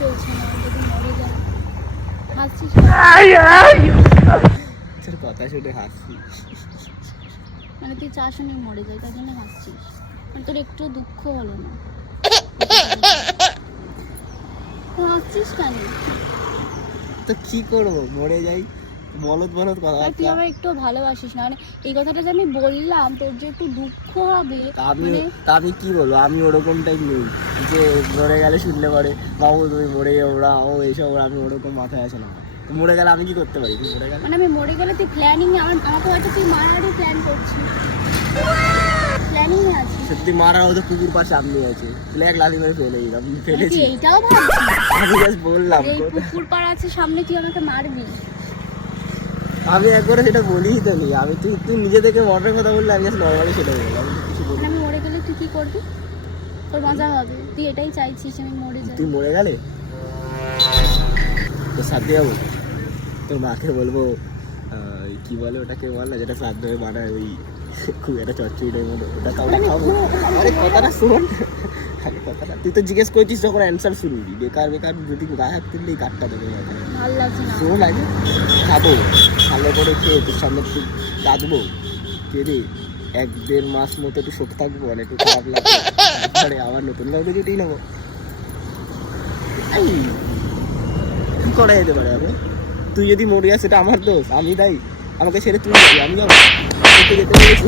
চলছে না, যদি মরে যায়। হাসছিস তোর কথা শুনে হাসছি। মানে তুই চাস আমি মরে যাই, তার জন্য হাসছিস? মানে তোর একটু দুঃখ হলো না? হাসছিস কেন? তো কি করবো, মরে যাই? বলদ বলদ কথা। তুই আমার একটু ভালোবাসিস না? মানে এই কথাটা যে আমি বললাম, তোর যে একটু দুঃখ হবে। আমি কি বলবো, আমি ওরকম টাইপ নেই যে মরে গেলে শুনলে পরে বাবু তুমি মরে যাও, ওরা ও এইসব, আমি ওরকম মাথায় আসে না। মরে গেলে আমি কি করতে পারি? তুই মরে গেলে মানে আমি মরে গেলে তুই প্ল্যানিং আমাকে হয়তো তুই মারারও প্ল্যান করছিস, প্ল্যানিং এ আছিস। সত্যি মারা হয়তো কুকুর পাশে আপনি আছে, ফ্ল্যাগ লাথি মেরে ফেলে দিলাম, ফেলেছি। তুই এইটাও ভাবছিস? আমি জাস্ট বললাম এই কুকুর পাড়া আছে সামনে, তুই আমাকে মারবি? আমি একবারে সেটা বলিই তো নি। আমি তুই নিজে থেকে মরার কথা বললে আমি জাস্ট নর্মালি সেটা বললাম, আমি কিছু বলি। আমি মরে গেলে তুই কি করবি? তোর মজা হবে, তুই এটাই চাইছিস আমি মরে যাই। তুই মরে গেলে তোর সাথে যাবো, তোর মাকে বলবো কি বলে ওটাকে, বল না যেটা শ্রাদ্ধ হয়ে বানায়, ওই খুব একটা চচ্চড়িটার মতো, ওটা কাউকে খাবো। আরে কথাটা শোন, কথাটা তুই তো জিজ্ঞেস করছিস যখন অ্যান্সার শুনবি, বেকার বেকার যদি গায়ে হাত তুললে এই কাঠটা দেবে। ভালো লাগছে না। শোন আগে, খাবো ভালো করে খেয়ে তোর সামনে একটু কাঁদবো, কেঁদে 1-1.5 মাস মতো একটু শোক থাকবো, আর একটু খারাপ লাগবে, তারপরে আবার নতুন কাউকে জুটিয়ে নেবো। কি করা যেতে পারে? আমি তুই যদি মরে যাস সেটা আমার দোষ, আমি দায়ী? আমাকে ছেড়ে তুই, আমি যাবো যেতে বলেছি।